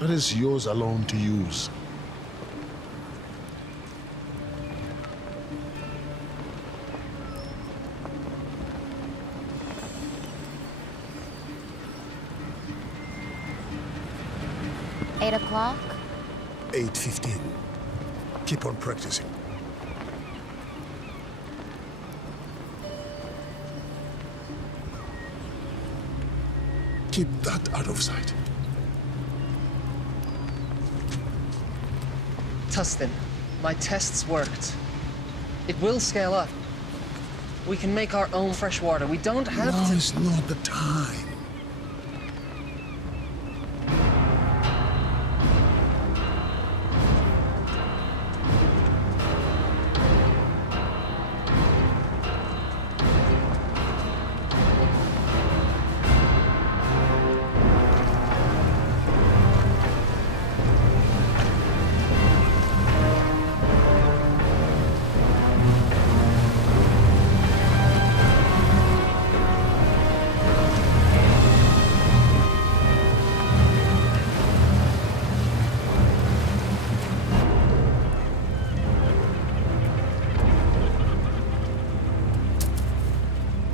That is yours alone to use. Eight o'clock? 8:15. Keep on practicing. Keep that out of sight. Tustin, my tests worked. It will scale up. We can make our own fresh water. We don't have to... Now is not the time.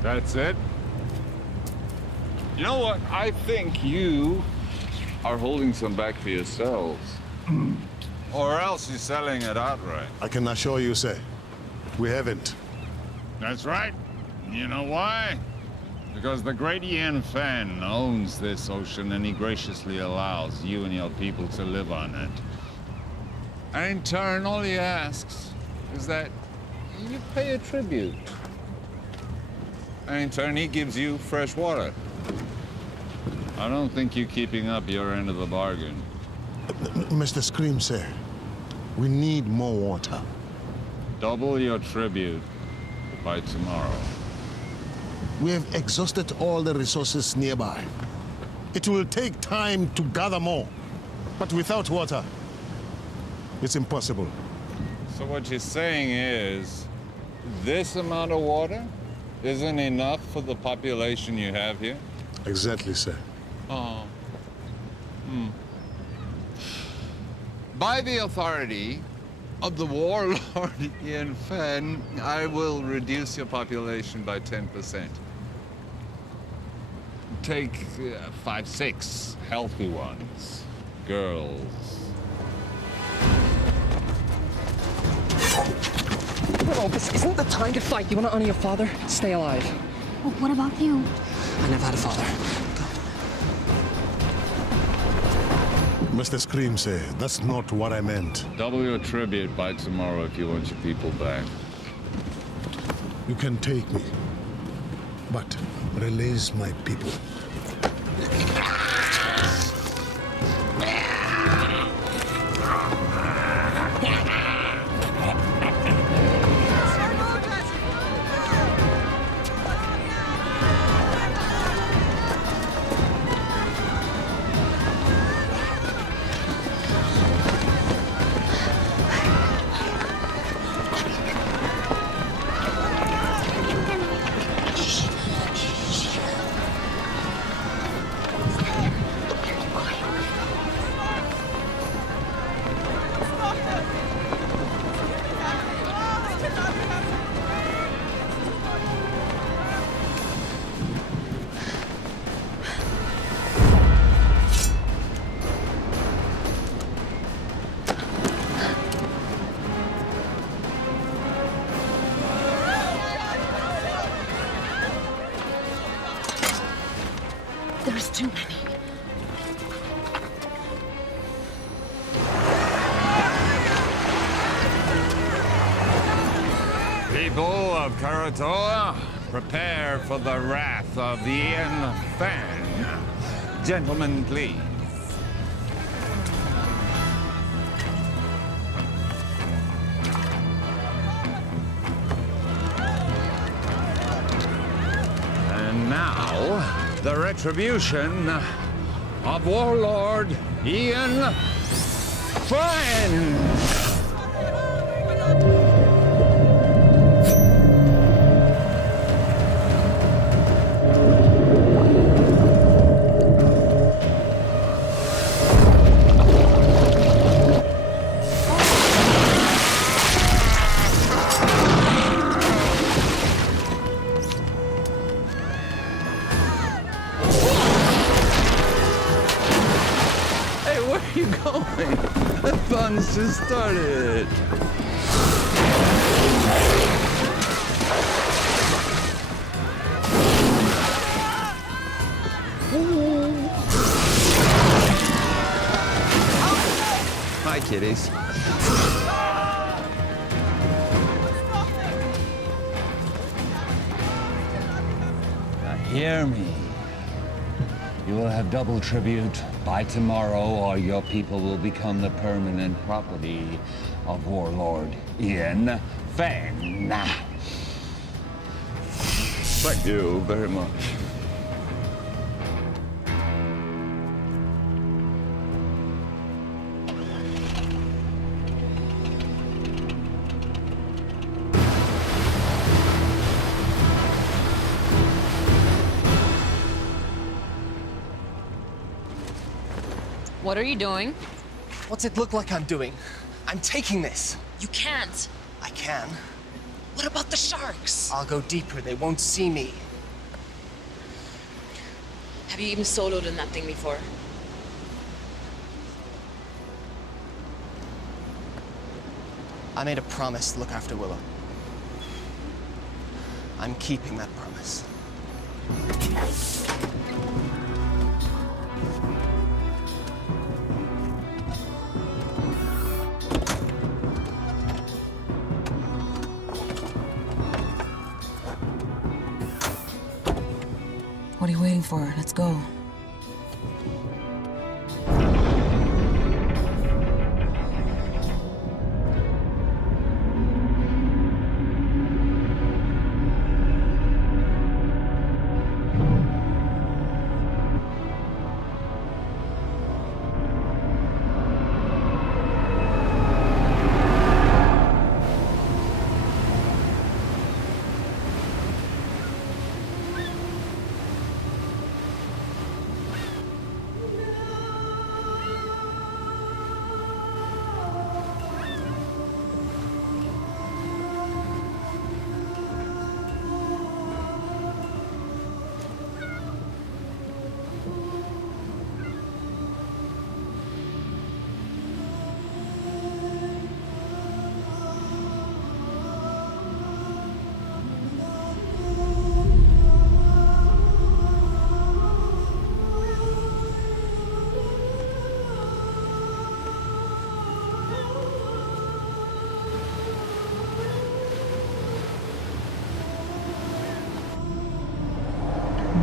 That's it? You know what? I think you are holding some back for yourselves. Or else you're selling it outright. I can assure you, sir, we haven't. That's right. You know why? Because the great Ian Fan owns this ocean and he graciously allows you and your people to live on it. And in turn, all he asks is that you pay a tribute. And in turn, he gives you fresh water. I don't think you're keeping up your end of the bargain. Mr. Scream, sir, we need more water. Double your tribute by tomorrow. We have exhausted all the resources nearby. It will take time to gather more, but without water, it's impossible. So what you're saying is, this amount of water isn't enough for the population you have here? Exactly, sir. Oh. By the authority of the warlord Ian Fan, I will reduce your population by 10%. Take 5, 6 healthy ones. Girls. No, this isn't the time to fight. You want to honor your father? Stay alive. Well, what about you? I never had a father. Mr. Scream, sir, that's not what I meant. Double your tribute by tomorrow if you want your people back. You can take me, but release my people. There's too many. People of Karatoa, prepare for the wrath of the Ian Fan. Gentlemen, please. And now, the retribution of Warlord Ian Fan. just started. Hi, kitties. Now hear me. You will have double tribute by tomorrow, or your people will become the permanent property of Warlord Ian Fang. Thank you very much. What are you doing? What's it look like I'm doing? I'm taking this. You can't. I can. What about the sharks? I'll go deeper. They won't see me. Have you even soloed in that thing before? I made a promise to look after Willow. I'm keeping that promise. What are you waiting for? Let's go.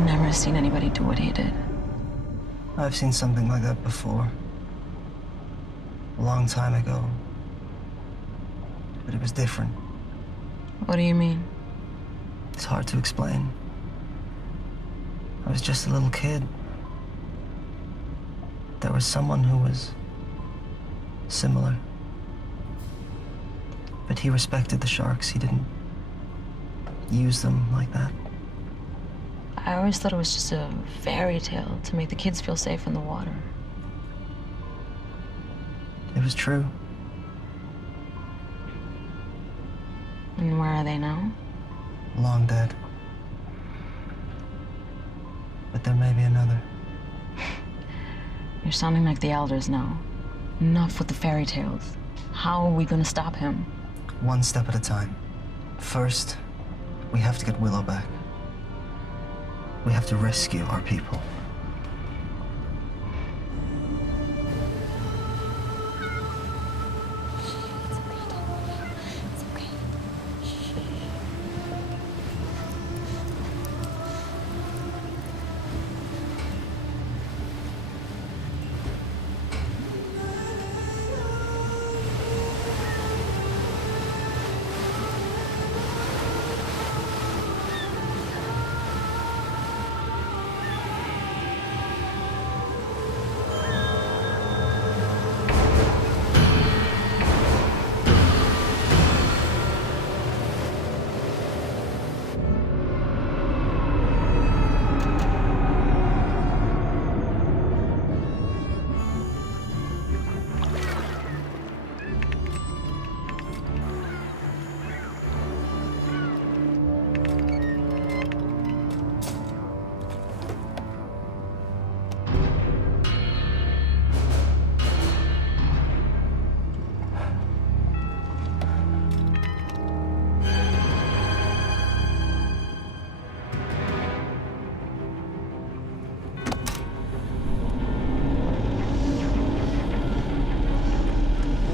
Never seen anybody do what he did. I've seen something like that before. A long time ago. But it was different. What do you mean? It's hard to explain. I was just a little kid. There was someone who was similar. But he respected the sharks. He didn't use them like that. I always thought it was just a fairy tale to make the kids feel safe in the water. It was true. And where are they now? Long dead. But there may be another. You're sounding like the elders now. Enough with the fairy tales. How are we gonna stop him? One step at a time. First, we have to get Willow back. We have to rescue our people.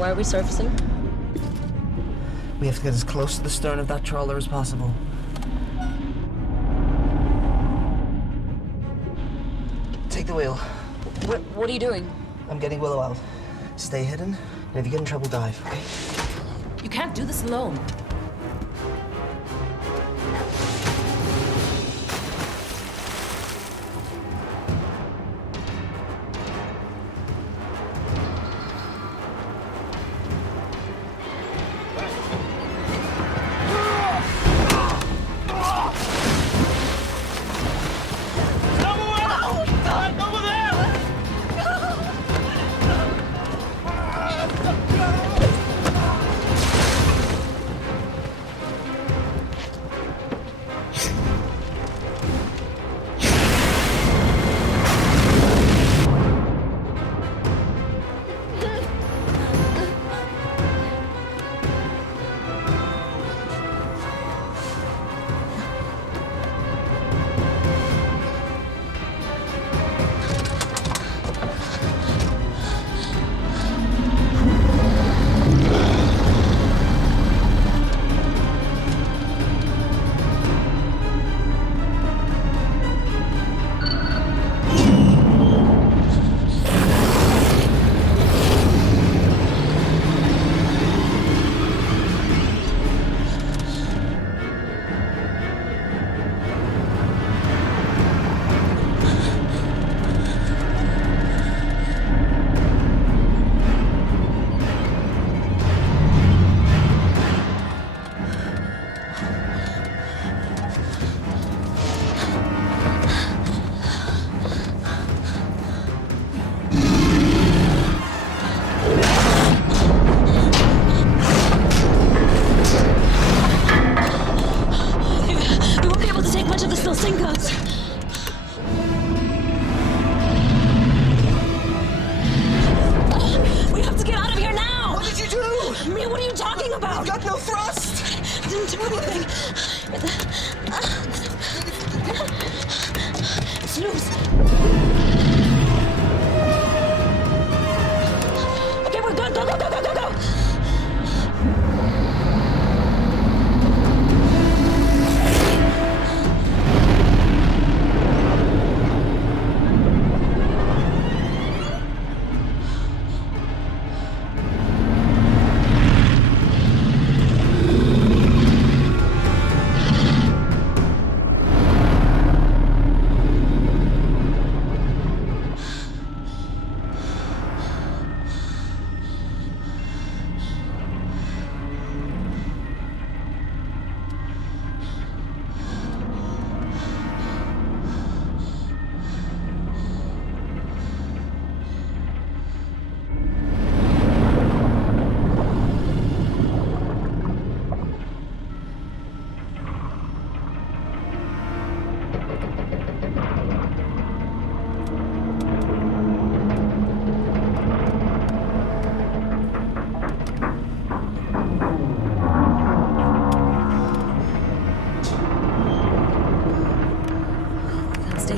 Why are we surfacing? We have to get as close to the stern of that trawler as possible. Take the wheel. What are you doing? I'm getting Willow out. Stay hidden, and if you get in trouble, dive, okay? You can't do this alone.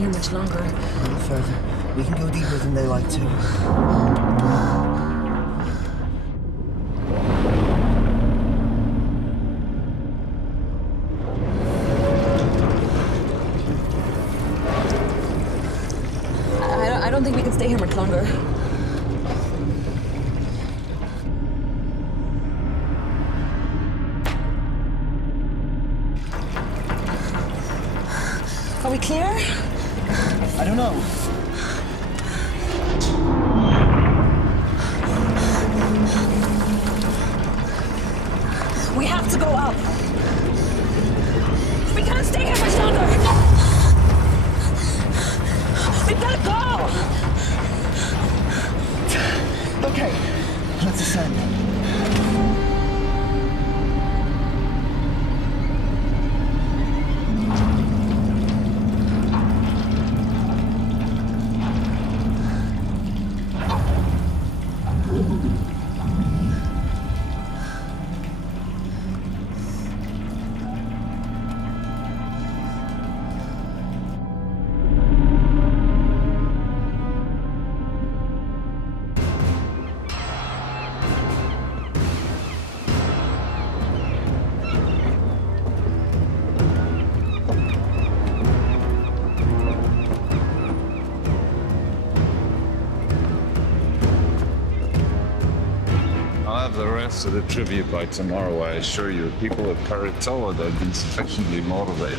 Much longer. A little further. We can go deeper than they like to. I don't think we can stay here much longer. Are we clear? I don't know. We have to go up. We can't stay here much longer. We've got to go. Okay, let's ascend. rest of the tribute by tomorrow, I assure you. The people of Karatoa, they've been sufficiently motivated.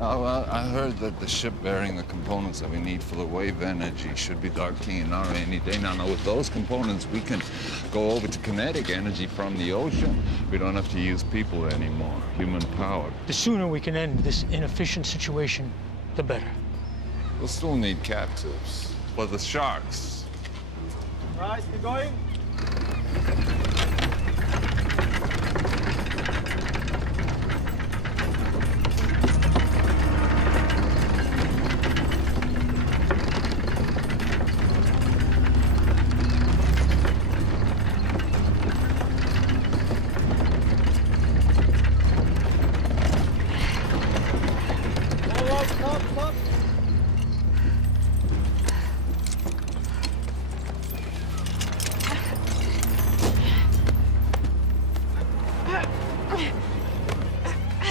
Oh, well, I heard that the ship bearing the components that we need for the wave energy should be docking in Nara any day. Now, with those components, we can go over to kinetic energy from the ocean. We don't have to use people anymore, human power. The sooner we can end this inefficient situation, the better. We'll still need captives. For the sharks. Right, you going?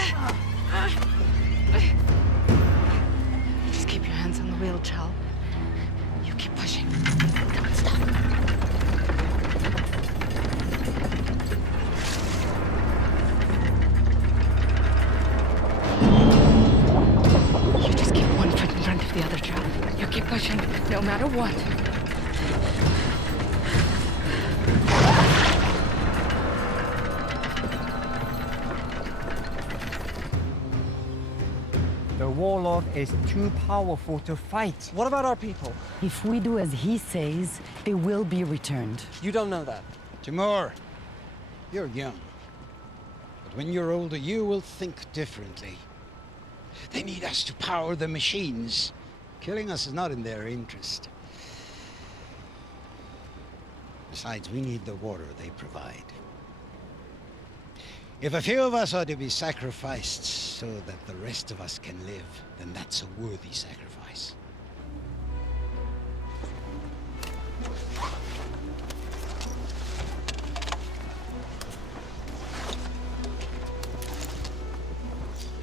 Stop. Just keep your hands on the wheel, Chal. You keep pushing. Don't stop. You just keep one foot in front of the other, Chal. You keep pushing, no matter what. The warlord is too powerful to fight. What about our people? If we do as he says, they will be returned. You don't know that. Timur, you're young. But when you're older, you will think differently. They need us to power the machines. Killing us is not in their interest. Besides, we need the water they provide. If a few of us are to be sacrificed so that the rest of us can live, then that's a worthy sacrifice.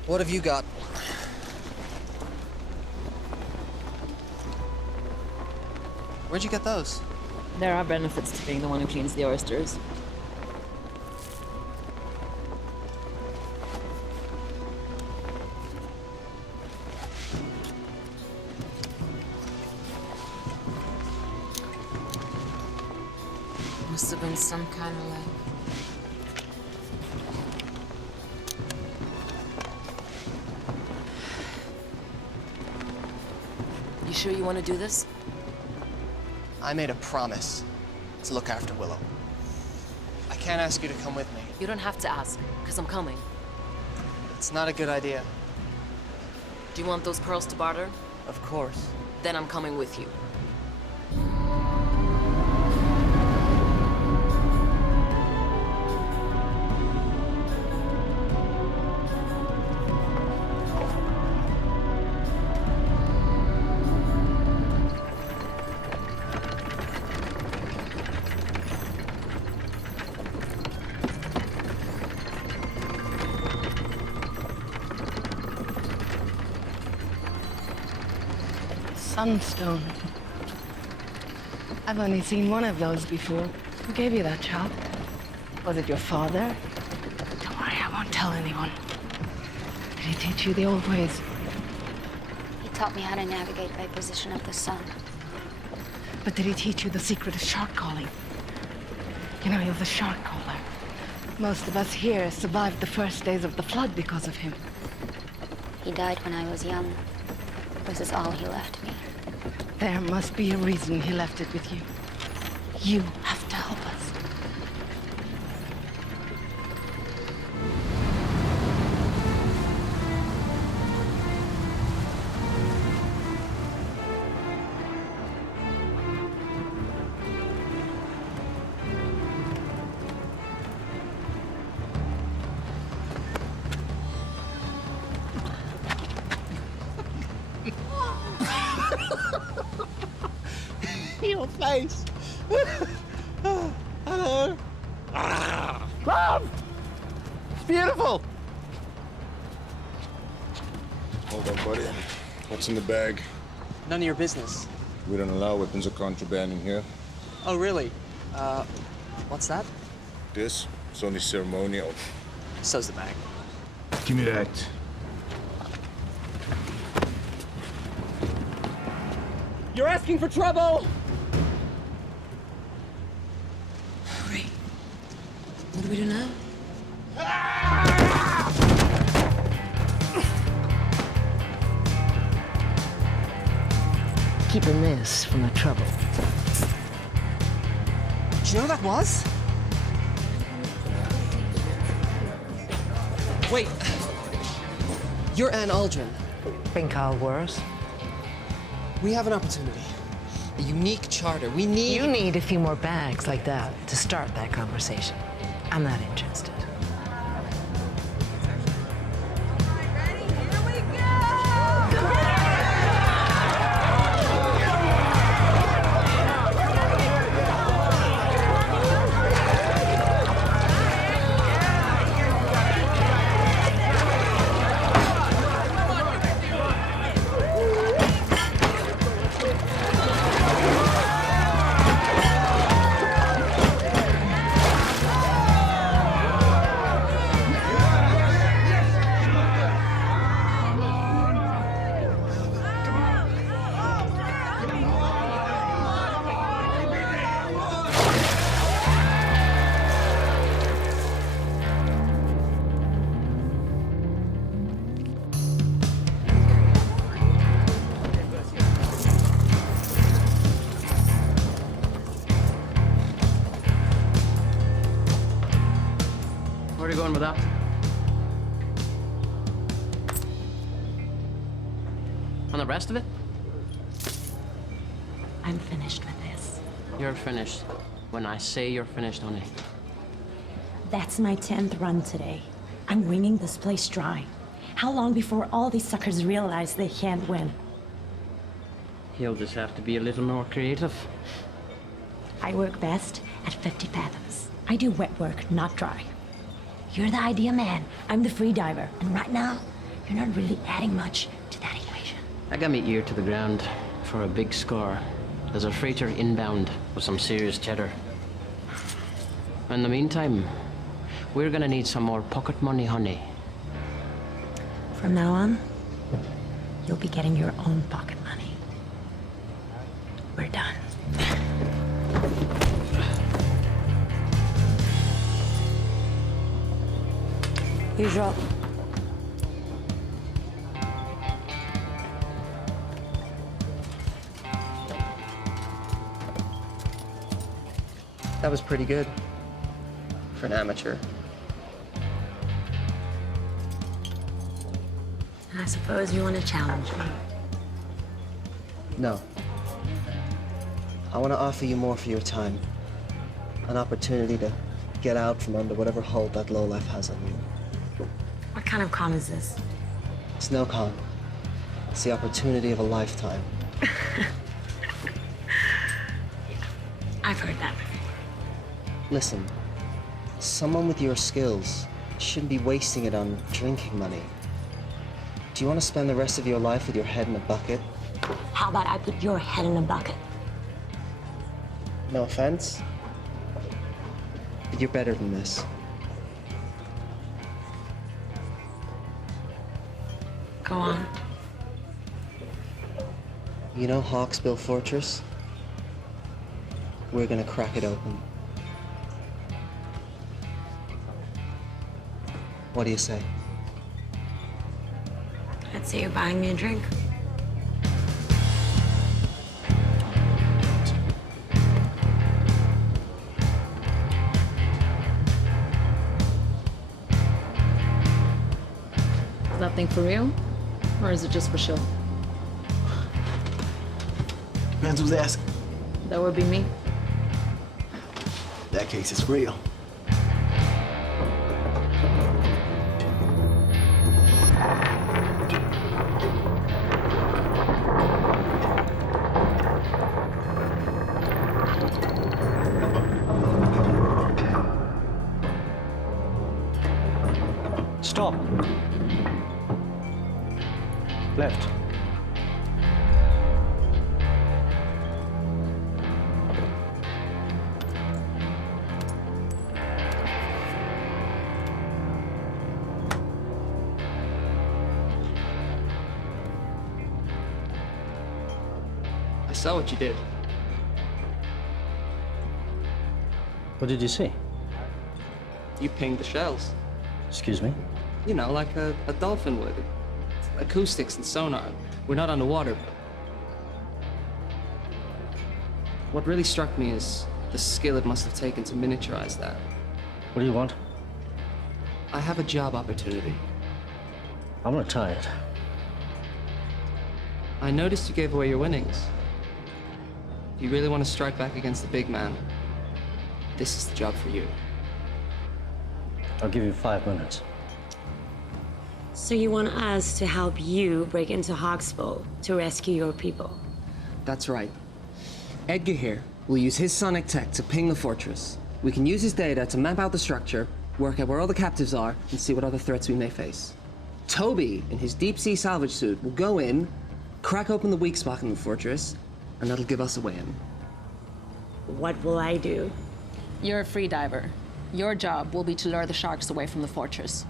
What have you got? Where'd you get those? There are benefits to being the one who cleans the oysters. Must have been some kind of like... You sure you want to do this? I made a promise to look after Willow. I can't ask you to come with me. You don't have to ask, because I'm coming. It's not a good idea. Do you want those pearls to barter? Of course. Then I'm coming with you. Sunstone. I've only seen one of those before. Who gave you that, child? Was it your father? Don't worry, I won't tell anyone. Did he teach you the old ways? He taught me how to navigate by position of the sun. But did he teach you the secret of shark calling? You know, he was a shark caller. Most of us here survived the first days of the flood because of him. He died when I was young. This is all he left me. There must be a reason he left it with you. You have to help us. Your face. Hello. Mom! Hold on, buddy. What's in the bag? None of your business. We don't allow weapons of contraband in here. Oh, really? What's that? This is only ceremonial. So's the bag. Give me that. You're asking for trouble! Hurry. What do we do now? Keeping this from the trouble. Do you know who that was? Wait. You're Anne Aldrin. Been called worse. We have an opportunity. A unique charter. We need... You need a few more bags like that to start that conversation. I'm not interested. Where are you going with that? And the rest of it? I'm finished with this. You're finished. When I say you're finished, honey. That's my 10th run today. I'm wringing this place dry. How long before all these suckers realize they can't win? He'll just have to be a little more creative. I work best at 50 fathoms. I do wet work, not dry. You're the idea man. I'm the free diver. And right now, you're not really adding much to that equation. I got me ear to the ground for a big score. There's a freighter inbound with some serious cheddar. In the meantime, we're gonna need some more pocket money, honey. From now on, you'll be getting your own pocket money. We're done. Usual. That was pretty good for an amateur. I suppose you want to challenge me. No. I want to offer you more for your time. An opportunity to get out from under whatever hold that lowlife has on you. What kind of con is this? It's no con. It's the opportunity of a lifetime. I've heard that. Listen, someone with your skills shouldn't be wasting it on drinking money. Do you want to spend the rest of your life with your head in a bucket? How about I put your head in a bucket? No offense, but you're better than this. Go on. You know Hawksbill Fortress? We're gonna crack it open. What do you say? I'd say you're buying me a drink. Is that thing for real? Or is it just for show? Depends who's asking. That would be me. In that case, it's real. Stop. Left. I saw what you did. What did you see? You pinged the shells. Excuse me? You know, like a dolphin would. Acoustics and sonar. We're not underwater. What really struck me is the skill it must have taken to miniaturize that. What do you want? I have a job opportunity. I'm retired. I noticed you gave away your winnings. If you really want to strike back against the big man, this is the job for you. I'll give you 5 minutes. So you want us to help you break into Hawksbow to rescue your people? That's right. Edgar here will use his sonic tech to ping the fortress. We can use his data to map out the structure, work out where all the captives are, and see what other threats we may face. Toby, in his deep-sea salvage suit, will go in, crack open the weak spot in the fortress, and that'll give us a way in. What will I do? You're a free diver. Your job will be to lure the sharks away from the fortress.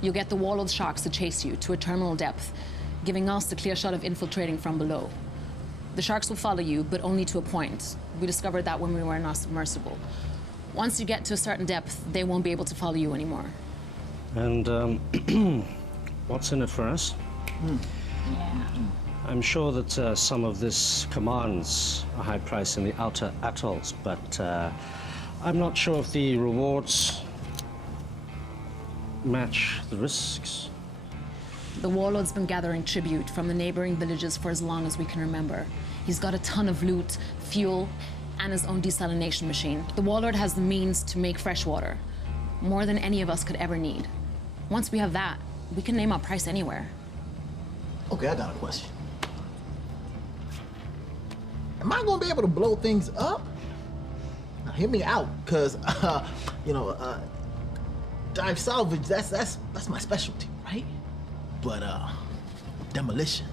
You'll get the Warlord's sharks to chase you to a terminal depth, giving us the clear shot of infiltrating from below. The sharks will follow you, but only to a point. We discovered that when we were in our submersible. Once you get to a certain depth, they won't be able to follow you anymore. And, what's in it for us? I'm sure that some of this commands a high price in the outer atolls, but I'm not sure if the rewards match the risks. The Warlord's been gathering tribute from the neighboring villages for as long as we can remember. He's got a ton of loot, fuel, and his own desalination machine. The Warlord has the means to make fresh water, more than any of us could ever need. Once we have that, we can name our price anywhere. Okay, I got a question. Am I gonna be able to blow things up? Now, hear me out, cause dive salvage, that's my specialty, right? But demolition,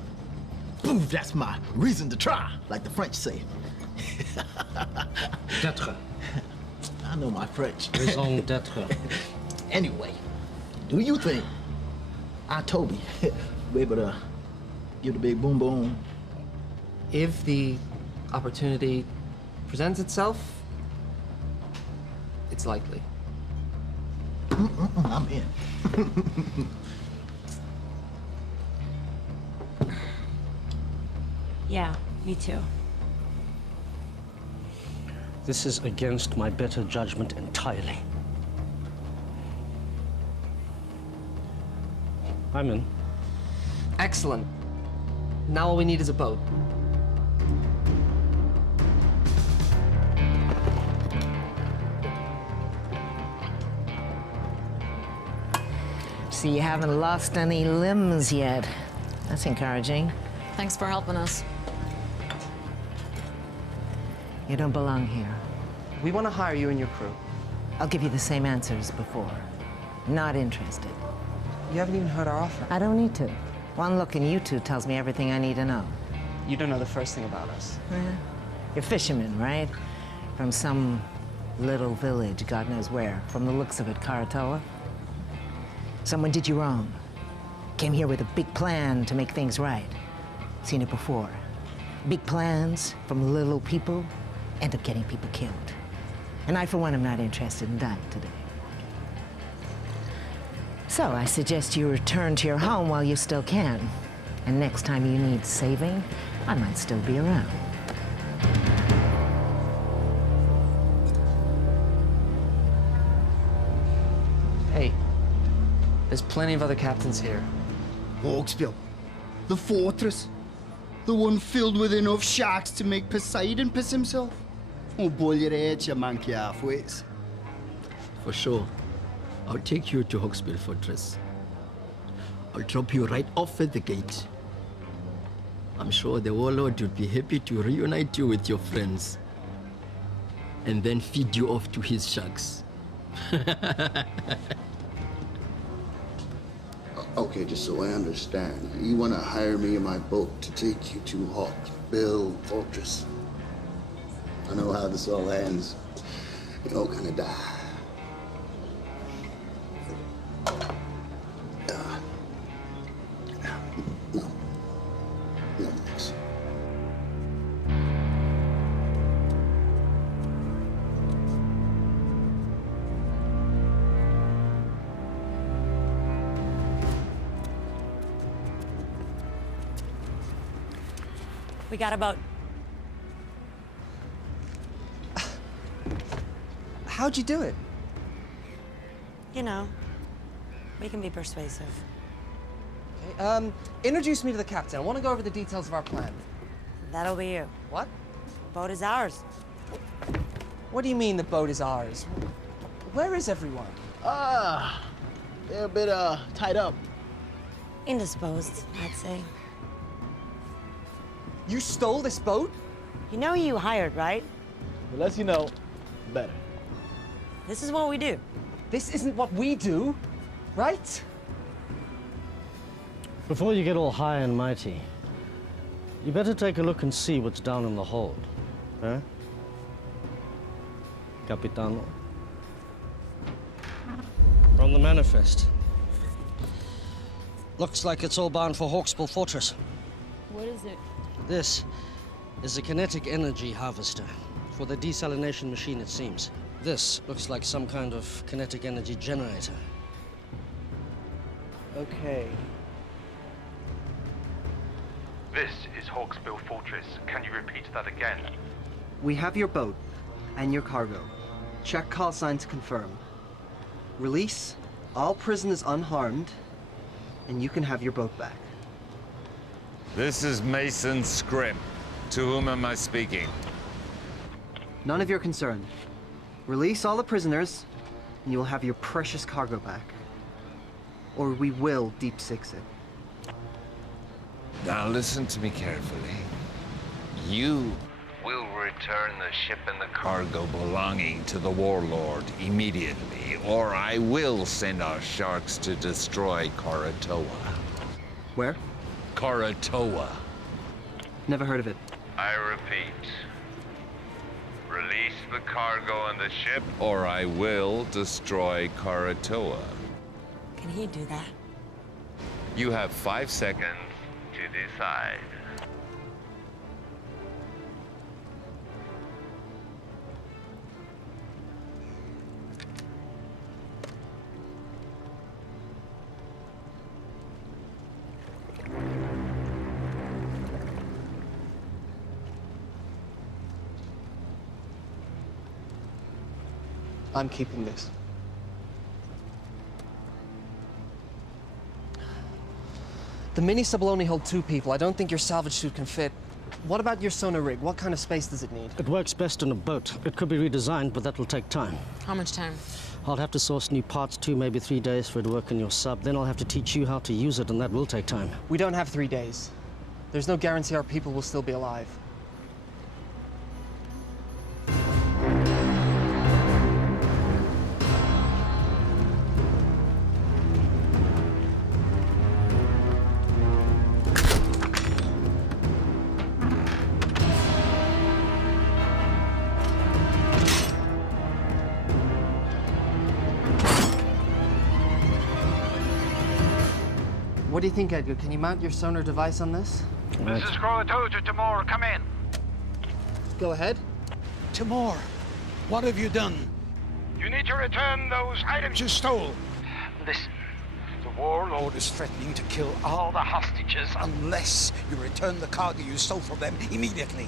boom, that's my reason to try, like the French say. D'être. I know my French. Raison d'être. Anyway, do you think Toby will be able to give the big boom boom? If the opportunity presents itself, it's likely. I'm in. Yeah, me too. This is against my better judgment entirely. I'm in. Excellent. Now all we need is a boat. So you haven't lost any limbs yet. That's encouraging. Thanks for helping us. You don't belong here. We want to hire you and your crew. I'll give you the same answer as before. Not interested. You haven't even heard our offer. I don't need to. One look in you two tells me everything I need to know. You don't know the first thing about us. You're fishermen, right? From some little village, God knows where. From the looks of it, Karatoa. Someone did you wrong. Came here with a big plan to make things right. Seen it before. Big plans from little people end up getting people killed. And I, for one, am not interested in dying today. So I suggest you return to your home while you still can. And next time you need saving, I might still be around. Hey, there's plenty of other captains here. Hawksbill, the fortress, the one filled with enough sharks to make Poseidon piss himself. Oh, boil your head, you monkey halfways. For sure. I'll take you to Hawksbill Fortress. I'll drop you right off at the gate. I'm sure the Warlord would be happy to reunite you with your friends. And then feed you off to his sharks. Okay, just so I understand, you want to hire me in my boat to take you to Hawksbill Fortress. I know how this all ends. You all gonna die. No. No, thanks. We got a boat. How'd you do it? You know, we can be persuasive. Okay, introduce me to the captain. I want to go over the details of our plan. That'll be you. What? Boat is ours. What do you mean the boat is ours? Where is everyone? They're a bit, tied up. Indisposed, I'd say. You stole this boat? You know who you hired, right? The less you know, the better. This is what we do. This isn't what we do, right? Before you get all high and mighty, you better take a look and see what's down in the hold. Huh? Capitano? From the manifest. Looks like it's all bound for Hawksbill Fortress. What is it? This is a kinetic energy harvester for the desalination machine, it seems. This looks like some kind of kinetic energy generator. Okay. This is Hawksbill Fortress. Can you repeat that again? We have your boat and your cargo. Check call sign to confirm. Release all prisoners unharmed, and you can have your boat back. This is Mason Script. To whom am I speaking? None of your concern. Release all the prisoners, and you will have your precious cargo back. Or we will deep six it. Now listen to me carefully. You will return the ship and the cargo belonging to the warlord immediately, or I will send our sharks to destroy Karatoa. Where? Karatoa. Never heard of it. I repeat. Release the cargo and the ship. Or I will destroy Karatoa. Can he do that? You have 5 seconds To decide. I'm keeping this. The mini sub will only hold 2 people. I don't think your salvage suit can fit. What about your sonar rig? What kind of space does it need? It works best on a boat. It could be redesigned, but that will take time. How much time? I'll have to source new parts, 2, maybe 3 days for it to work in your sub. Then I'll have to teach you how to use it, and that will take time. We don't have 3 days. There's no guarantee our people will still be alive. What do you think, Edgar? Can you mount your sonar device on this? This is Croatoja to Timor. Come in. Go ahead. Timor, what have you done? You need to return those items you stole. Listen, the warlord is threatening to kill all the hostages unless you return the cargo you stole from them immediately.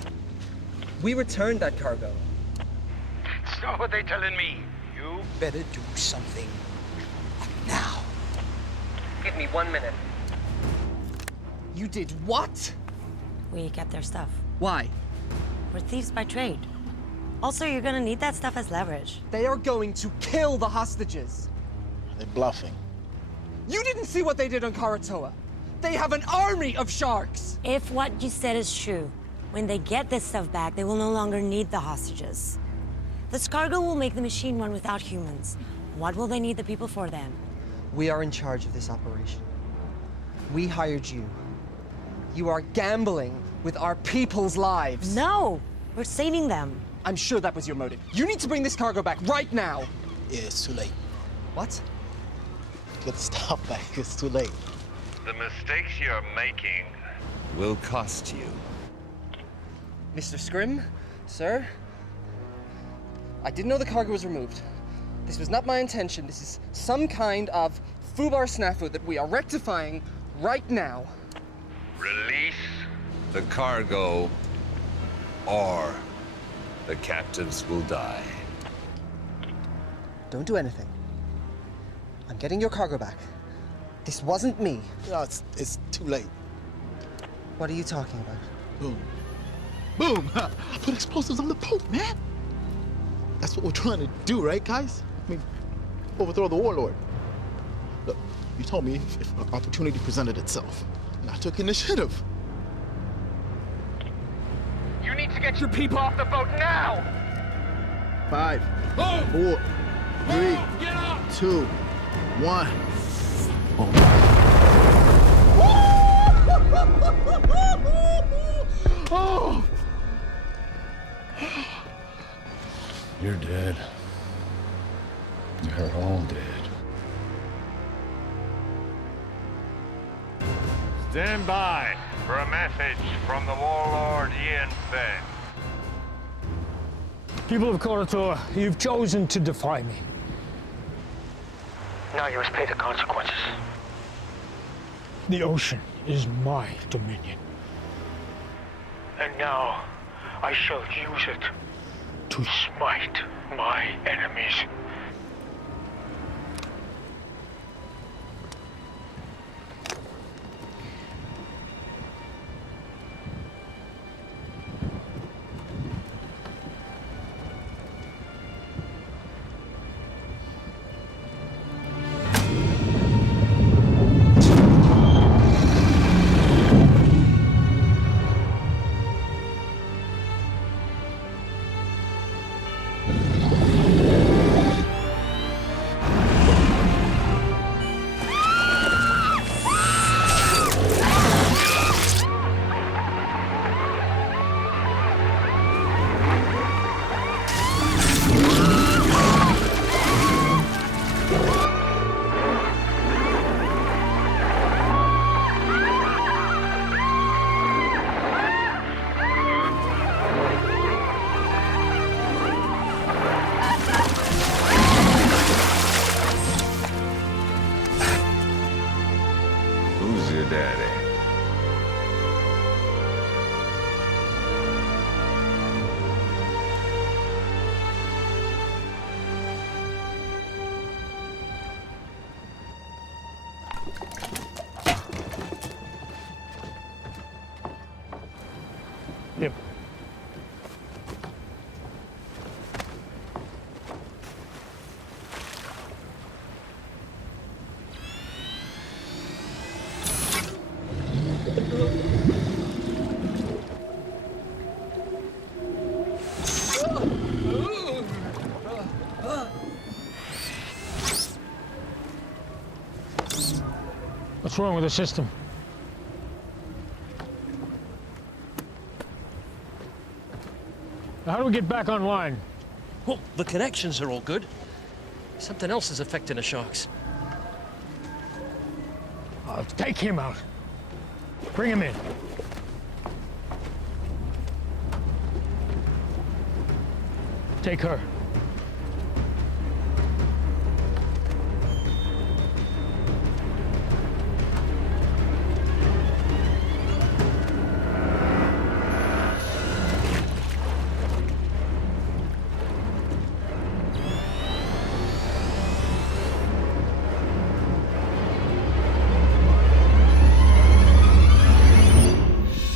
We returned that cargo. So what they telling me? You better do something now. Give me 1 minute. You did what? We kept their stuff. Why? We're thieves by trade. Also, you're gonna need that stuff as leverage. They are going to kill the hostages. They're bluffing. You didn't see what they did on Karatoa. They have an army of sharks. If what you said is true, when they get this stuff back, they will no longer need the hostages. This cargo will make the machine run without humans. What will they need the people for then? We are in charge of this operation. We hired you. You are gambling with our people's lives. No, we're saving them. I'm sure that was your motive. You need to bring this cargo back right now. Yeah, it's too late. What? Get the stuff back. It's too late. The mistakes you're making will cost you. Mr. Scrim, sir, I didn't know the cargo was removed. This was not my intention. This is some kind of foobar snafu that we are rectifying right now. Release the cargo, or the captives will die. Don't do anything. I'm getting your cargo back. This wasn't me. No, it's too late. What are you talking about? Boom. Boom! I put explosives on the Pope, man! That's what we're trying to do, right, guys? I mean, overthrow the warlord. Look, you told me if an opportunity presented itself, and I took initiative. You need to get your people off the boat now! 5, 4, 3, 2, 1. Oh! You're dead. You're all dead. Stand by for a message from the warlord Ian Fenn. People of Karator, you've chosen to defy me. Now you must pay the consequences. The ocean is my dominion. And now I shall use it to smite my enemies. Yep. What's wrong with the system? How do we get back online? Well, the connections are all good. Something else is affecting the sharks. Take him out. Bring him in. Take her.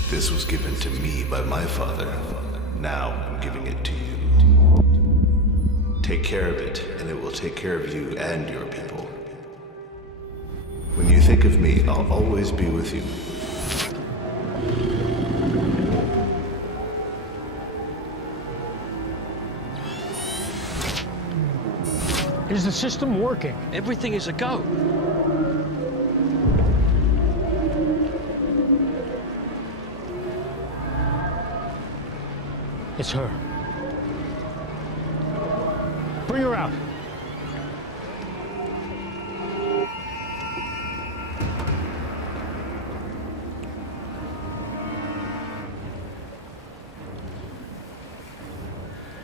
This was given to me by my father. Now I'm giving it to you. Take care of it, and it will take care of you and your people. When you think of me, I'll always be with you. Is the system working? Everything is a go. It's her. Bring her out.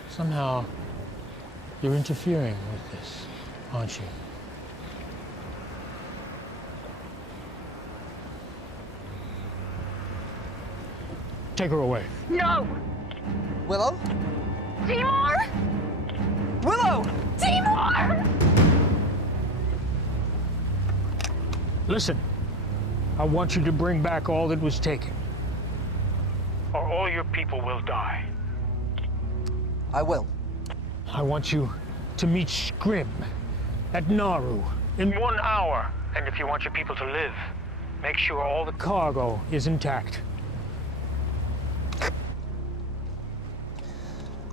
Somehow, you're interfering with this, aren't you? Take her away. No! Willow? Timur! Willow! Timur! Listen, I want you to bring back all that was taken, or all your people will die. I will. I want you to meet Scrim at Naru in 1 hour. And if you want your people to live, make sure all the cargo is intact.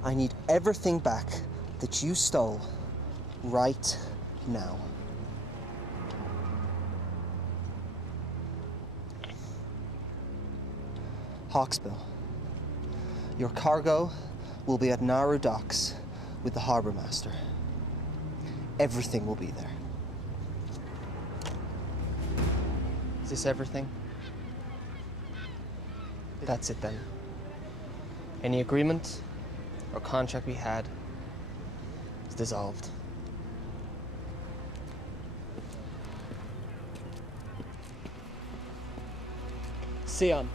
I need everything back that you stole right now. Hawksbill, your cargo will be at Naru docks with the harbor master. Everything will be there. Is this everything? That's it then. Any agreement or contract we had is dissolved. Sion,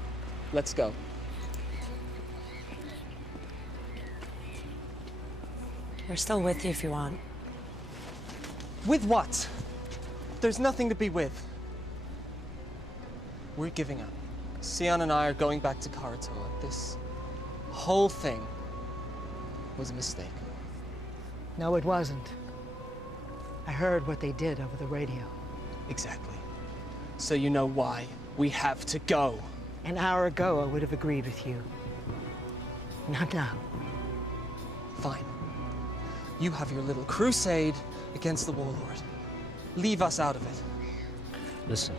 let's go. We're still with you if you want. With what? There's nothing to be with. We're giving up. Sion and I are going back to Karatoa. This whole thing was a mistake. No, it wasn't. I heard what they did over the radio. Exactly. So you know why we have to go. An hour ago, I would have agreed with you. Not now. Fine. You have your little crusade against the warlord. Leave us out of it. Listen,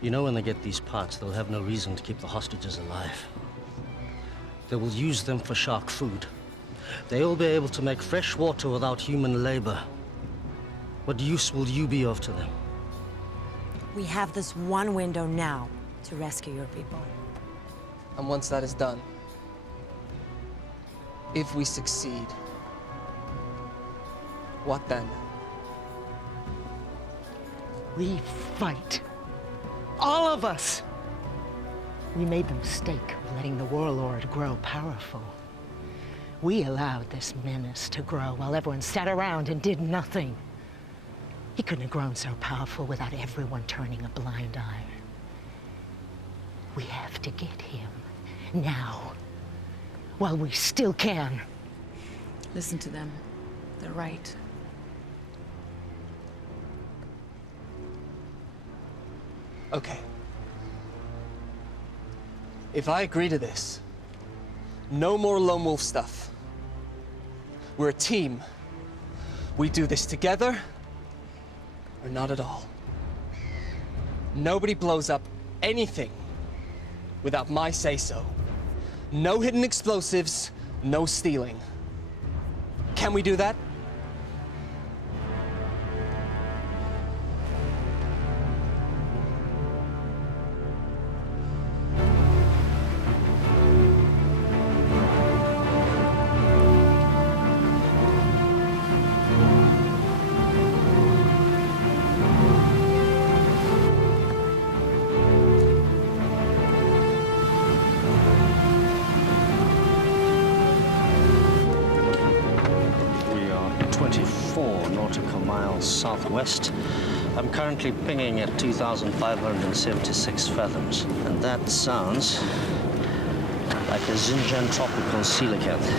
you know when they get these parts, they'll have no reason to keep the hostages alive. They will use them for shark food. They'll be able to make fresh water without human labor. What use will you be of to them? We have this one window now to rescue your people. And once that is done, if we succeed, what then? We fight. All of us. We made the mistake of letting the warlord grow powerful. We allowed this menace to grow while everyone sat around and did nothing. He couldn't have grown so powerful without everyone turning a blind eye. We have to get him now, while we still can. Listen to them. They're right. Okay. If I agree to this, no more lone wolf stuff. We're a team. We do this together, or not at all. Nobody blows up anything without my say-so. No hidden explosives, no stealing. Can we do that? Southwest. I'm currently pinging at 2,576 fathoms, and that sounds like a Xinjiang tropical coelacanth.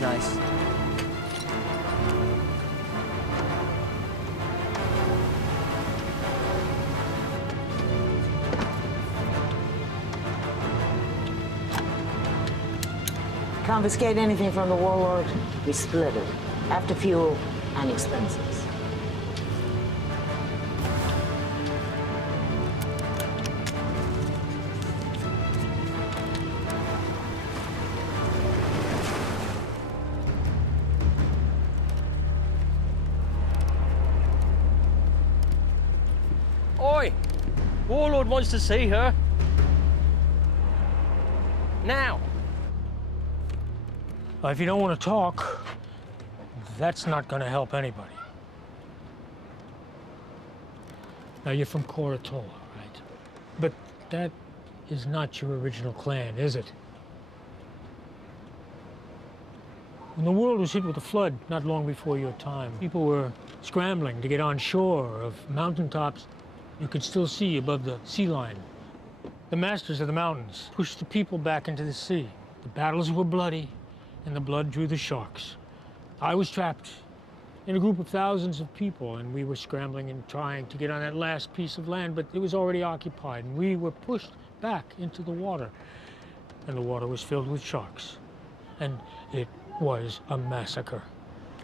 Nice. Confiscate anything from the warlord, we split it. After fuel and expenses. Oi! Warlord wants to see her. Now. If you don't want to talk, that's not going to help anybody. Now, you're from Koratola, right? But that is not your original clan, is it? When the world was hit with a flood not long before your time, people were scrambling to get on shore of mountaintops you could still see above the sea line. The masters of the mountains pushed the people back into the sea. The battles were bloody, and the blood drew the sharks. I was trapped in a group of thousands of people, and we were scrambling and trying to get on that last piece of land, but it was already occupied, and we were pushed back into the water. And the water was filled with sharks. And it was a massacre.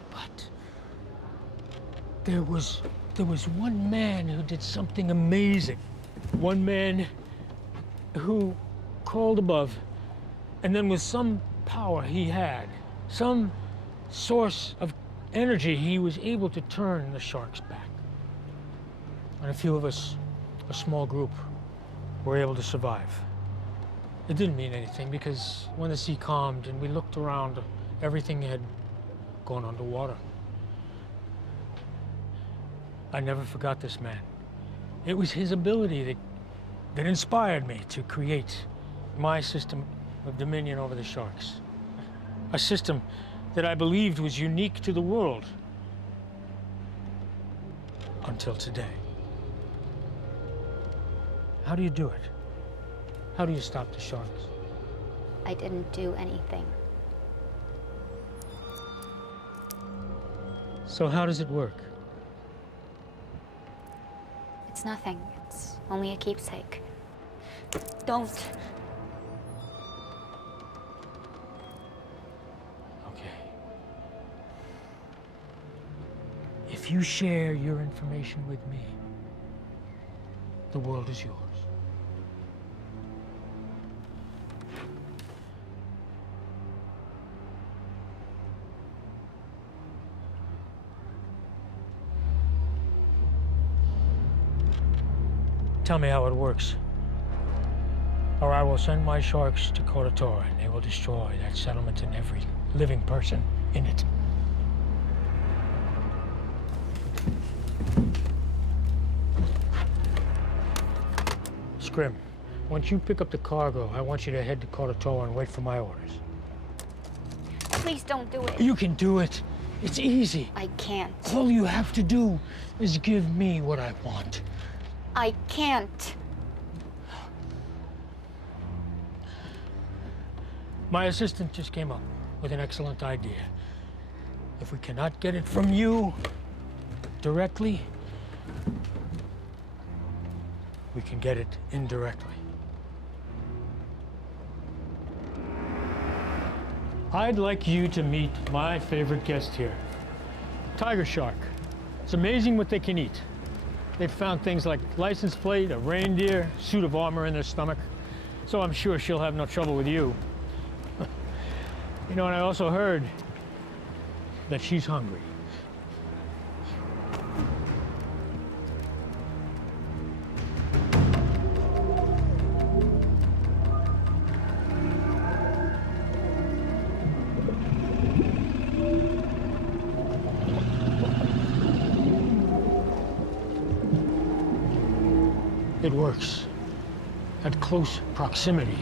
But there was one man who did something amazing. One man who crawled above, and then with some power he had, some source of energy, he was able to turn the sharks back. And a few of us, a small group, were able to survive. It didn't mean anything because when the sea calmed and we looked around, everything had gone underwater. I never forgot this man. It was his ability that inspired me to create my system of dominion over the sharks. A system that I believed was unique to the world. Until today. How do you do it? How do you stop the sharks? I didn't do anything. So how does it work? It's nothing. It's only a keepsake. Don't. Okay. If you share your information with me, the world is yours. Tell me how it works, or I will send my sharks to Koratola, and they will destroy that settlement and every living person in it. Scrim, once you pick up the cargo, I want you to head to Koratola and wait for my orders. Please don't do it. You can do it. It's easy. I can't. All you have to do is give me what I want. I can't. My assistant just came up with an excellent idea. If we cannot get it from you directly, we can get it indirectly. I'd like you to meet my favorite guest here, tiger shark. It's amazing what they can eat. They've found things like license plate, a reindeer, suit of armor in their stomach. So I'm sure she'll have no trouble with you. You know, and I also heard that she's hungry. It works at close proximity.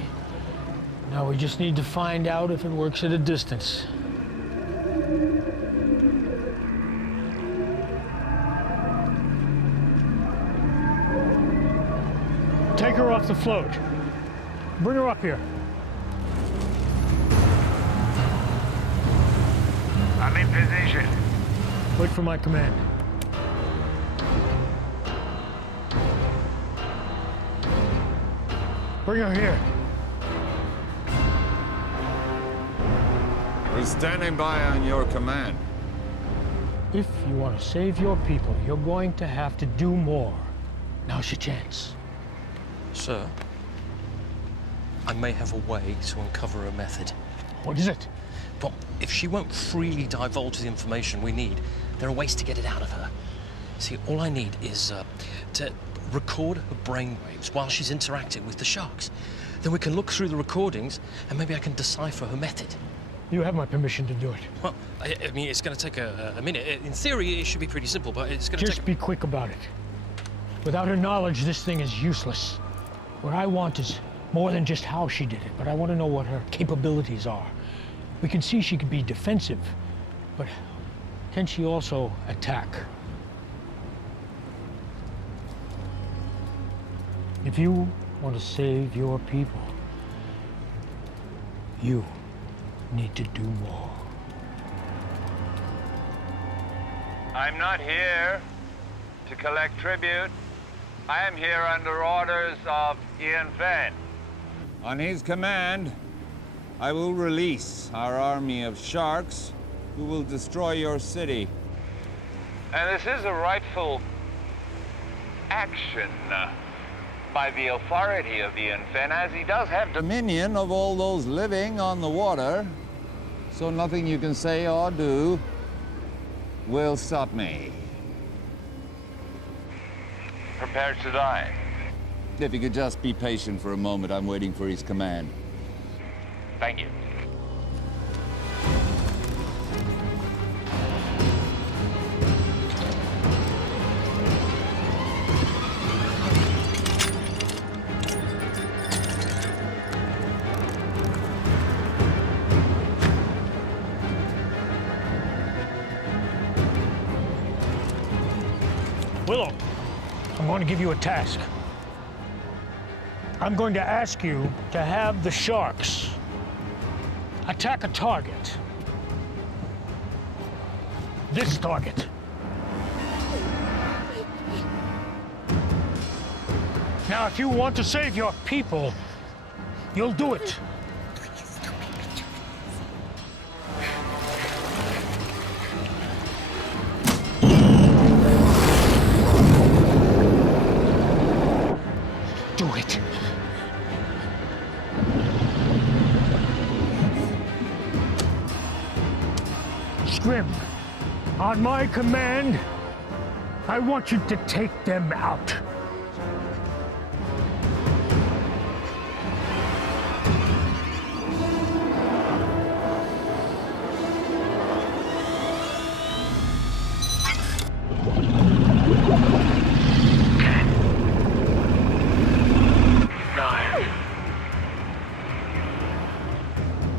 Now we just need to find out if it works at a distance. Take her off the float. Bring her up here. I'm in position. Wait for my command. Bring her here. We're standing by on your command. If you want to save your people, you're going to have to do more. Now's your chance. Sir, I may have a way to uncover a method. What is it? Well, if she won't freely divulge the information we need, there are ways to get it out of her. See, all I need is to record her brainwaves while she's interacting with the sharks. Then we can look through the recordings and maybe I can decipher her method. You have my permission to do it. Well, I mean, it's going to take a minute. In theory, it should be pretty simple, but it's going to take... Just be quick about it. Without her knowledge, this thing is useless. What I want is more than just how she did it, but I want to know what her capabilities are. We can see she could be defensive, but can she also attack? If you want to save your people, you need to do more. I'm not here to collect tribute. I am here under orders of Ian Fenn. On his command, I will release our army of sharks who will destroy your city. And this is a rightful action by the authority of Ian Fenn, as he does have Dominion of all those living on the water, so nothing you can say or do will stop me. prepared to die. If you could just be patient for a moment, I'm waiting for his command. Thank you. Willow, I'm going to give you a task. I'm going to ask you to have the sharks attack a target. This target. Now, if you want to save your people, you'll do it. Do it. Scrim, on my command, I want you to take them out.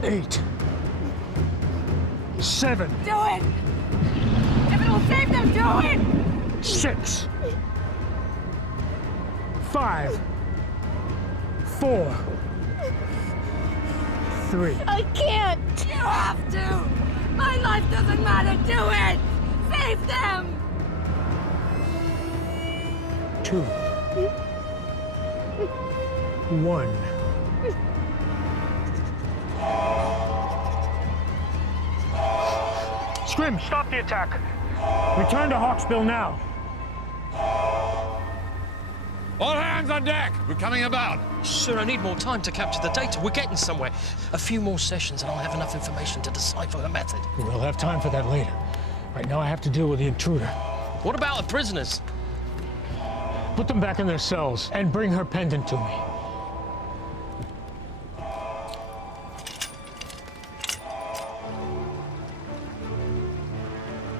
Eight. 7. Do it! If it'll save them, do it! 6. 5. 4. 3. I can't! You have to! My life doesn't matter! Do it! Save them! 2. 1. Scrim, stop the attack. Return to Hawksbill now. All hands on deck! We're coming about! Sir, I need more time to capture the data. We're getting somewhere. A few more sessions and I'll have enough information to decipher her method. We'll have time for that later. Right now I have to deal with the intruder. What about the prisoners? Put them back in their cells and bring her pendant to me.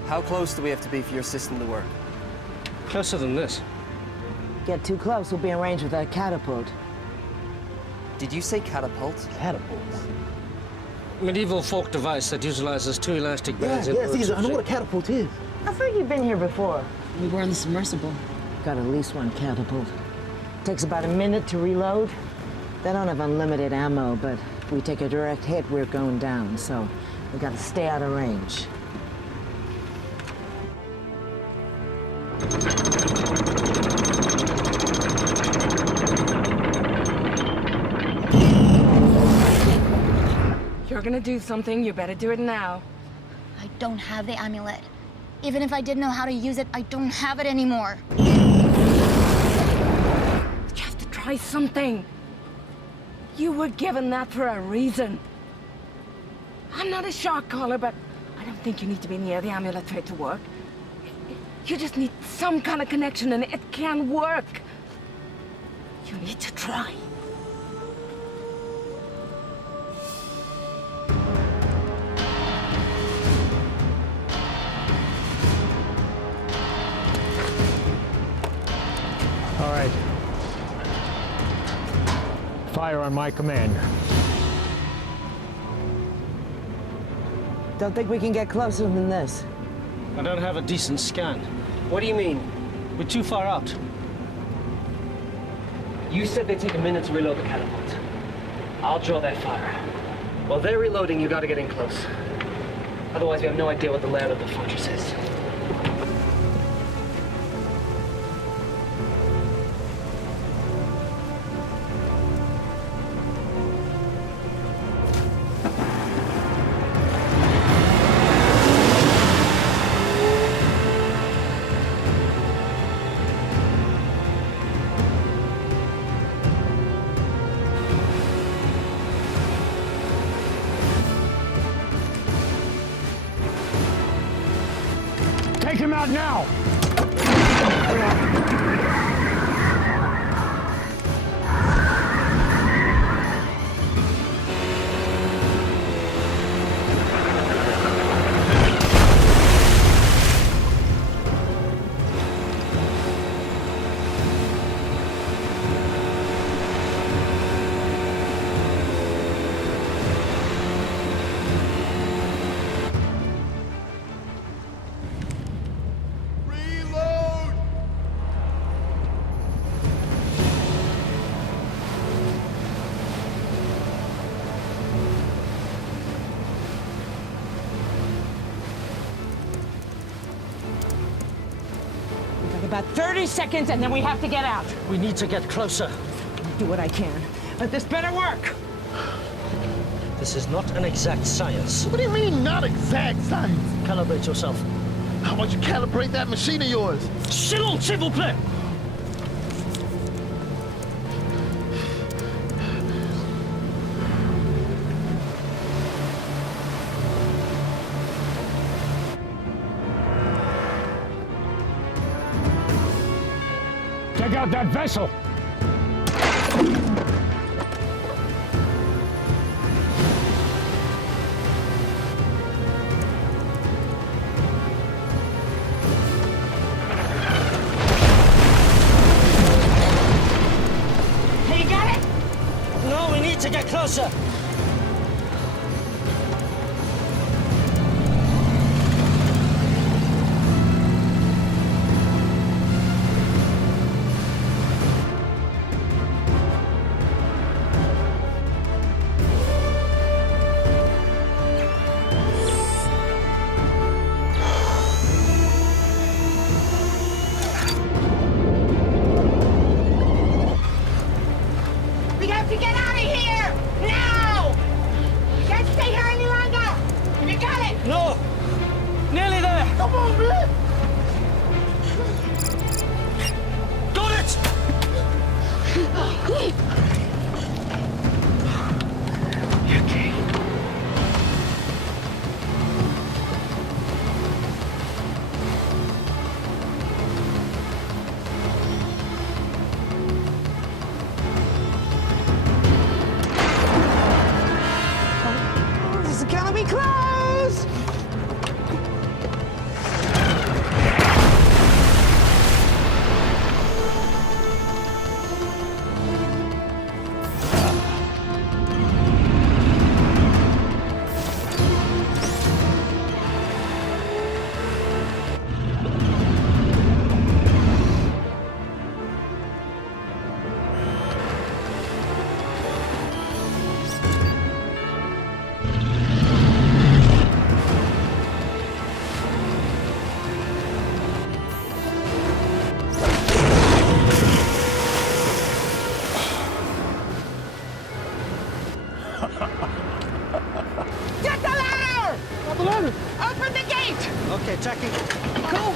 How close do we have to be for your system to work? Closer than this. Get too close, we'll be in range with that catapult. Did you say catapult? Catapult? Medieval folk device that utilizes two elastic bands. Yeah, Caesar, I know what a catapult is. I thought you'd been here before. We were on the submersible. Got at least one catapult. Takes about a minute to reload. They don't have unlimited ammo, but if we take a direct hit, we're going down, so we gotta stay out of range. You're you're gonna do something, you better do it now. I don't have the amulet. Even if I did know how to use it, I don't have it anymore. You have to try something. You were given that for a reason. I'm not a shark caller, but I don't think you need to be near the amulet for it to work. You just need some kind of connection, and it can work. You need to try. All right. Fire on my command. Don't think we can get closer than this. I don't have a decent scan. What do you mean? We're too far out. You said they take a minute to reload the catapult. I'll draw that fire. While they're reloading, you gotta get in close. Otherwise, we have no idea what the layout of the fortress is. Take him out now! About 30 seconds, and then we have to get out. We need to get closer. I'll do what I can, but this better work. This is not an exact science. What do you mean, not exact science? Calibrate yourself. How about you calibrate that machine of yours? Silence, s'il vous plaît! Take out that vessel! Hey, you got it? No, we need to get closer. We have to get out of here! Now! We can't stay here any longer! You got it! No! Nearly there! Come on, man! Got it! Okay. This is gonna be close! the ladder. Open the gate! Okay, Jackie. Go!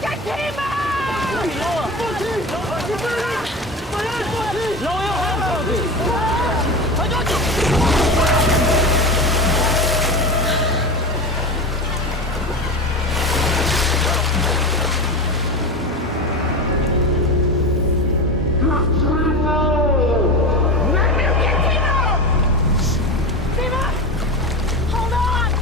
Get him out! Lower your hands, Hold on!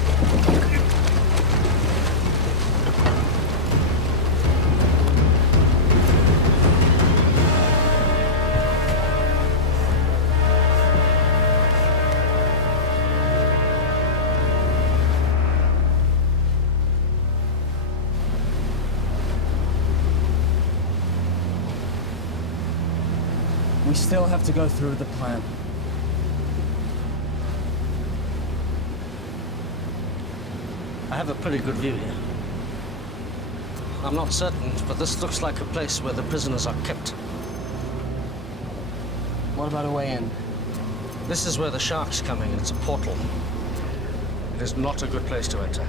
We still have to go through with the plan. I have a pretty good view here. I'm not certain, but this looks like a place where the prisoners are kept. What about a way in? This is where the shark's coming, and it's a portal. It is not a good place to enter.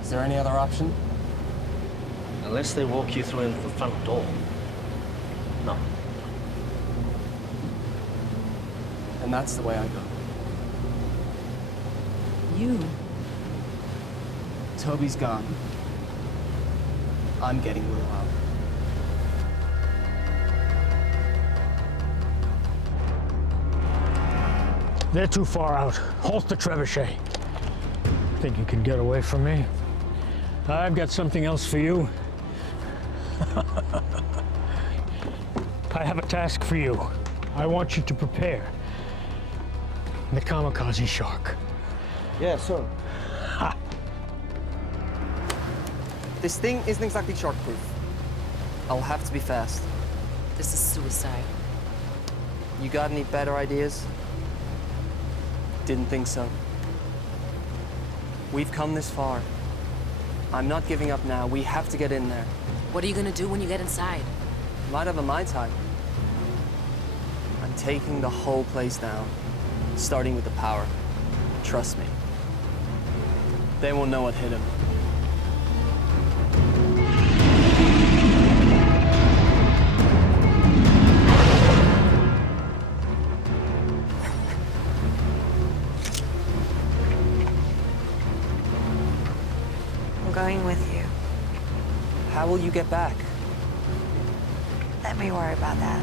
Is there any other option? Unless they walk you through into the front door. No. And that's the way I go. You? Toby's gone. I'm getting Will out. They're too far out. Halt the trebuchet. Think you can get away from me? I've got something else for you. I have a task for you. I want you to prepare the kamikaze shark. Yeah, sure. This thing isn't exactly shark-proof. I'll have to be fast. This is suicide. You got any better ideas? Didn't think so. We've come this far. I'm not giving up now. We have to get in there. What are you gonna do when you get inside? Might have a Mai Tai. I'm taking the whole place down, starting with the power. Trust me. They won't know what hit him. I'm going with you. How will you get back? Let me worry about that.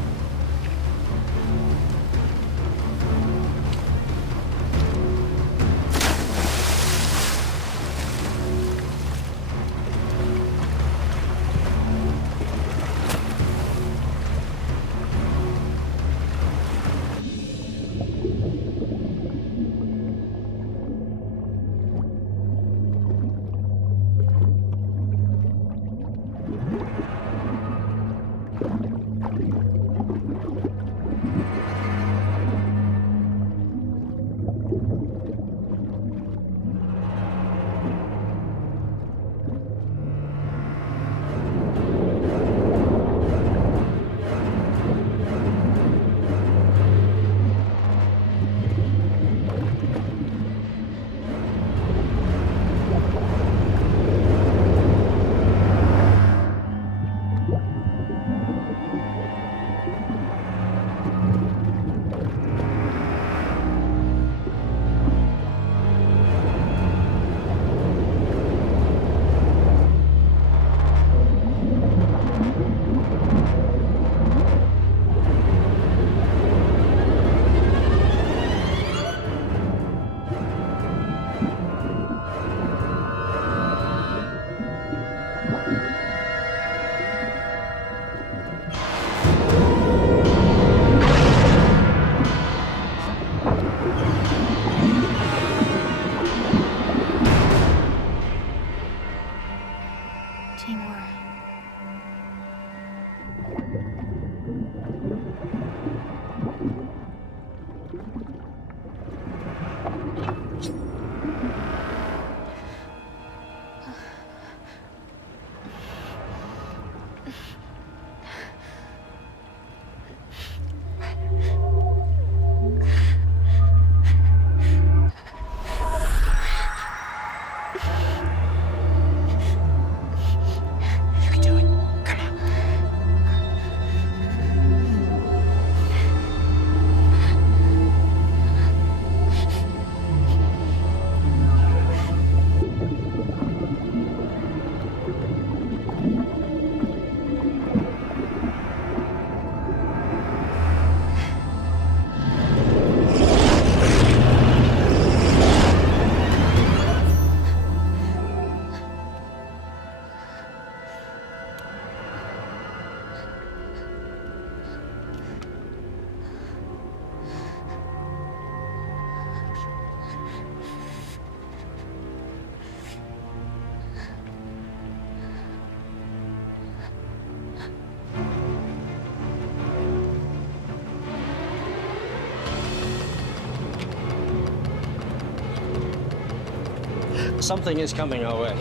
Something is coming our way.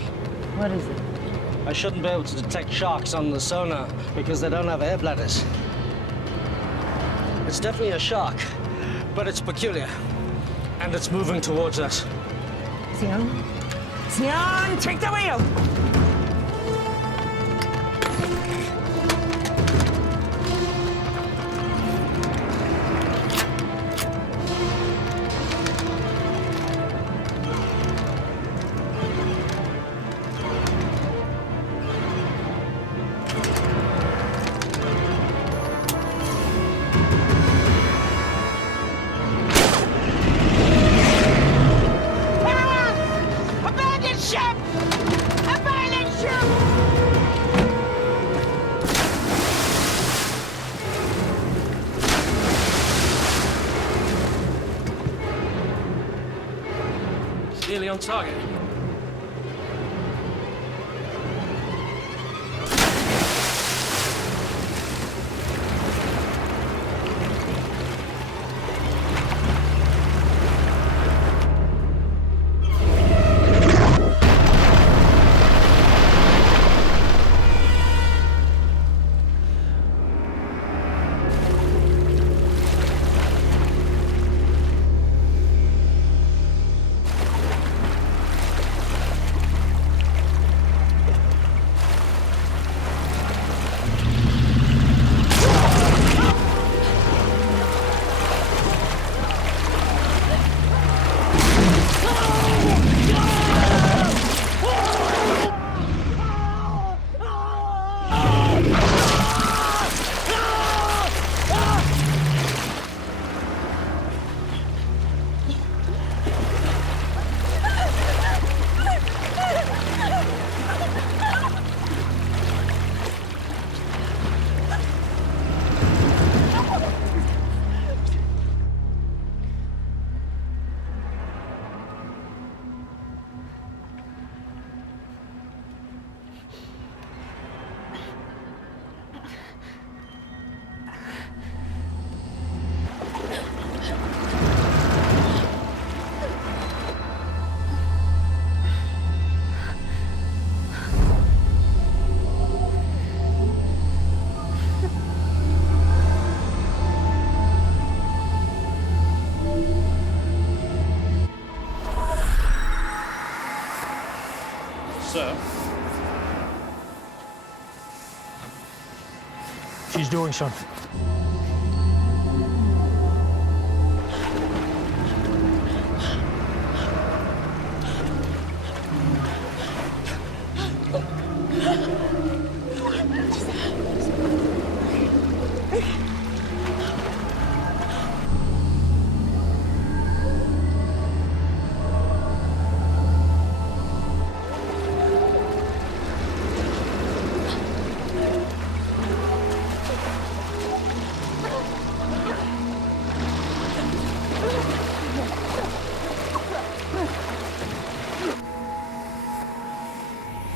What is it? I shouldn't be able to detect sharks on the sonar because they don't have air bladders. It's definitely a shark, but it's peculiar. And it's moving towards us. Sion? Sion, take the wheel! Nearly on target. Sir? She's doing something.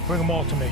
Bring them all to me.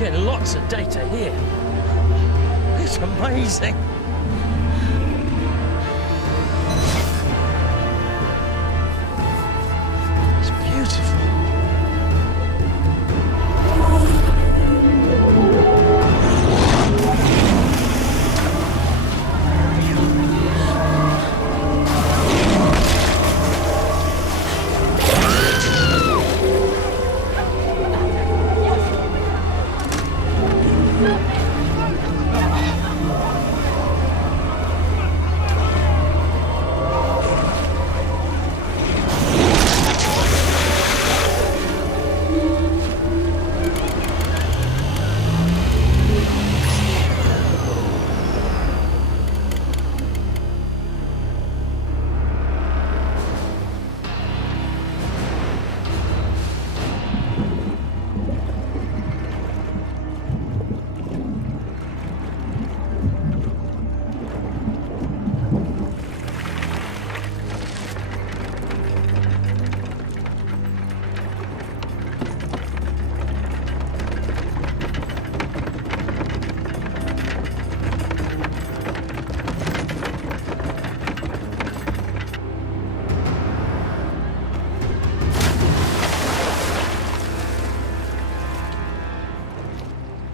getting lots of data here. It's amazing. It's beautiful.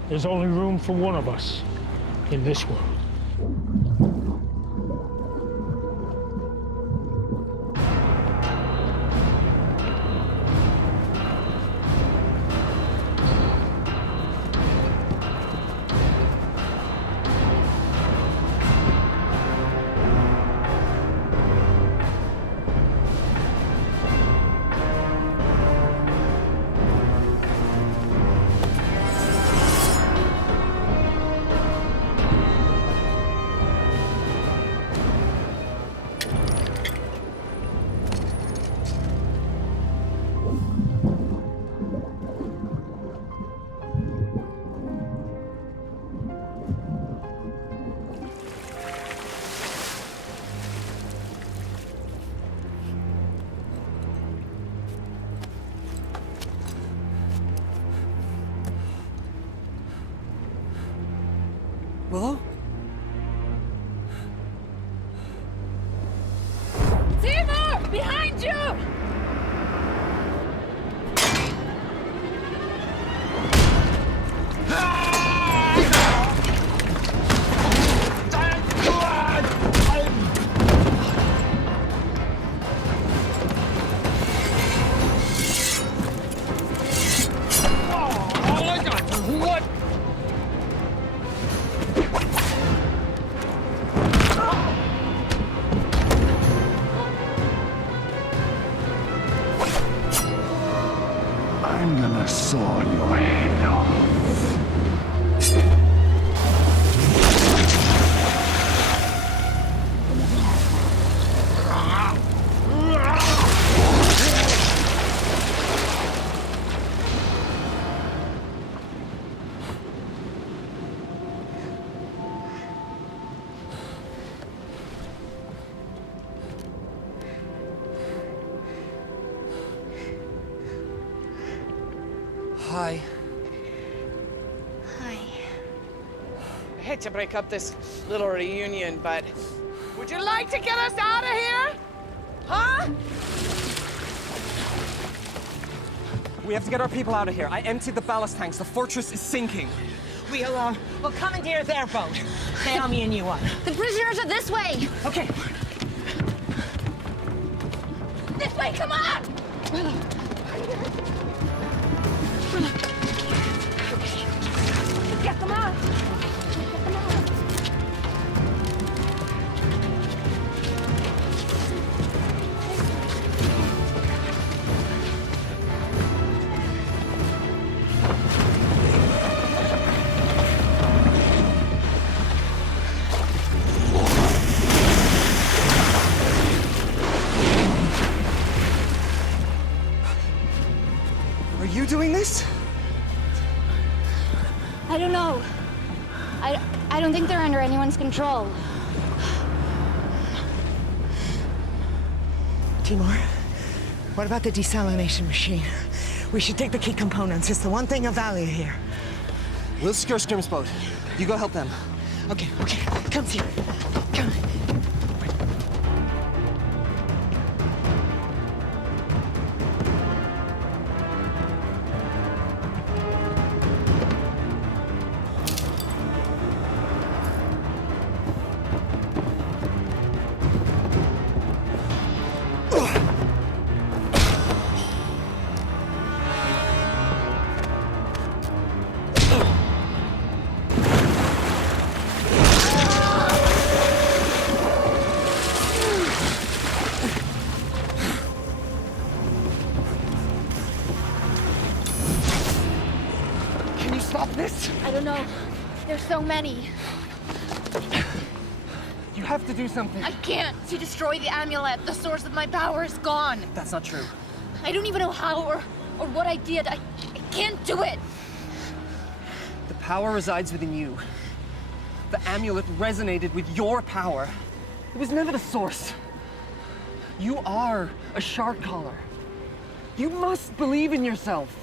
There's only room for one of us in this world. Willow? Timur! Behind you! I'm gonna saw your head off. Hi. Hi. I hate to break up this little reunion, but would you like to get us out of here? Huh? We have to get our people out of here. I emptied the ballast tanks. The fortress is sinking. We'll commandeer their boat. Bail me and you up. The prisoners are this way. Okay. This way, come on! Get them out! Are you doing this? I don't know. I don't think they're under anyone's control. Timur, what about the desalination machine? We should take the key components. It's the one thing of value here. We'll secure Scrim's boat. You go help them. Okay, come here. Come. I don't know. There's so many. You have to do something. I can't. She destroyed the amulet. The source of my power is gone. That's not true. I don't even know how or what I did. I can't do it. The power resides within you. The amulet resonated with your power. It was never the source. You are a shark collar. You must believe in yourself.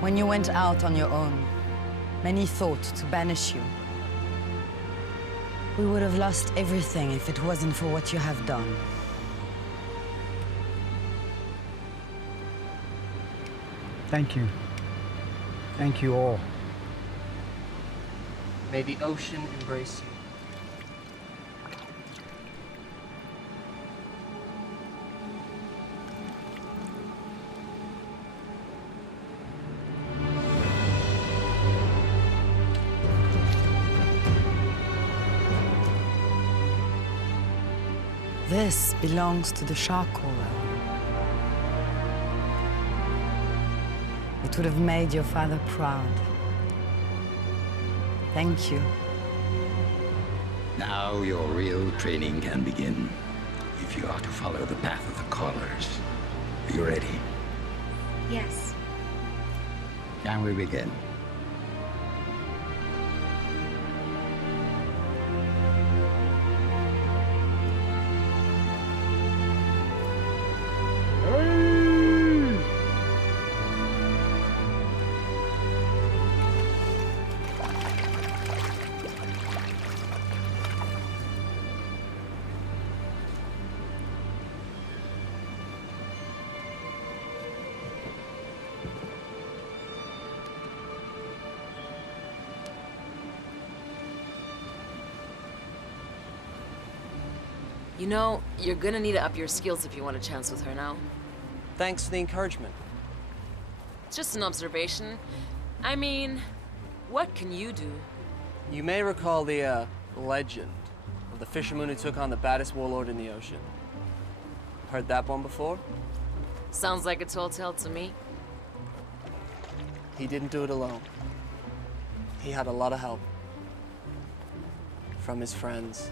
When you went out on your own, many thought to banish you. We would have lost everything if it wasn't for what you have done. Thank you. Thank you all. May the ocean embrace you. This belongs to the shark caller. It would have made your father proud. Thank you. Now your real training can begin. If you are to follow the path of the callers. Are you ready? Yes. Can we begin? You know, you're gonna need to up your skills if you want a chance with her now. Thanks for the encouragement. It's just an observation. I mean, what can you do? You may recall the, legend of the fisherman who took on the baddest warlord in the ocean. Heard that one before? Sounds like a tall tale to me. He didn't do it alone. He had a lot of help. From his friends.